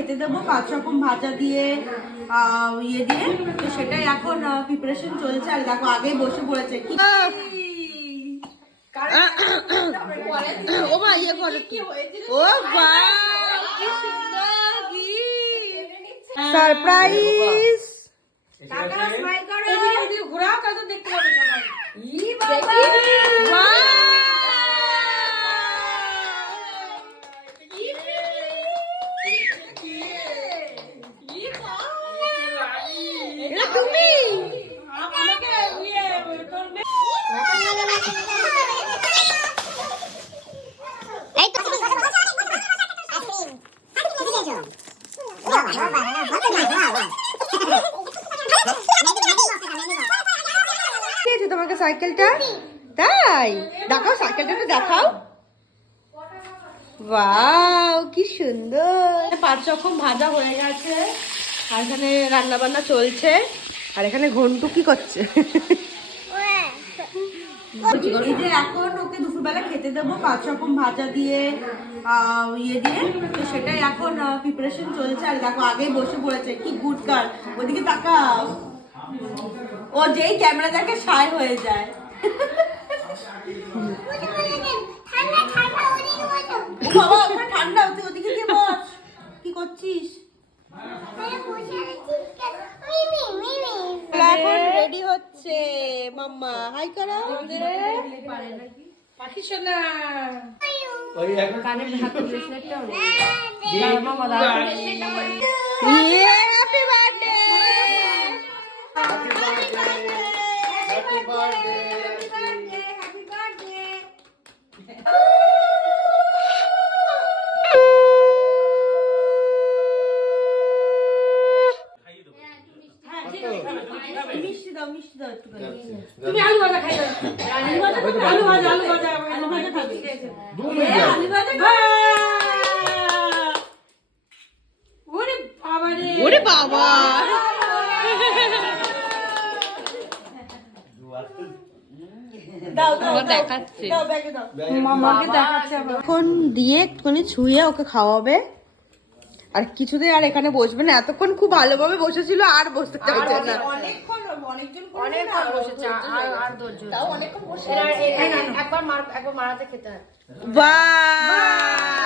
খেতে দেবো 5 রকম ভাজা দিয়ে ইয়ে দিয়ে, তো সেটাই এখন প্রিপারেশন চলছে। আর দেখো আগেই বসে পড়েছে কি ও মা ইয়ে করে ও বাহ কি সুন্দর সারপ্রাইজ। টাকা স্মাইল করো, এদিকে ঘোরাও কাছে দেখতে পাবে সবাই। ই বাবা বাহ এটা তুমি আমাকে ইয়ে তোর এই তো তোমাকে সাইকেলটা তাই দেখাও, সাইকেলটা একটু দেখাও। ওয়াও কি সুন্দর। 5 রকম ভাজা হয়ে গেছে আর এখানে রান্না বান্না চলছে। আর এখানে ঘন্টু কি করছে? এই যে এখন ওকে দুপুরবেলা খেতে দেবো 5 রকম ভাজা দিয়ে ইয়ে দিয়ে, তো সেটাই এখন প্রিপারেশন চলছে। আর দেখো আগেই বসে পড়েছে কি গুড গার্ল। ওদিকে তাকাও, ও যেই ক্যামেরা দেখে সাই হয়ে যায়। বাবা ওখানে ঠান্ডা, তুই ওদিকে গিয়ে বস। কি করছিস? এখন রেডি হচ্ছে মাম্মা। হাই করো পাখি সোনা। কানের হাতে ব্রেসলেটটা হলো মাম্মা দাও। Happy birthday happy birthday happy birthday. মিষ্টি দাও, মিষ্টি দাও একটু। তুমি আলু ভাজা খাই দাও। আলু ভাজা আলু ভাজা আলু ভাজা খাবি? আলু ভাজা খা। ওরে বাবা রে, ওরে বাবা দাও দাও দেখাচ্ছে, দাও ব্যাগে দাও, মামাকে দেখাচ্ছে। এখন দিয়ে একটুখানি ছুঁয়ে ওকে খাওয়াবে। আর কিছুতেই আর এখানে বসবে না, এতক্ষণ খুব ভালোভাবে বসেছিল আর বসতে চাইছে না। অনেকক্ষণ বসেছে আর ধৈর্য তাও অনেকক্ষণ বসে একবার মারাতে খেতে হয়। বাহ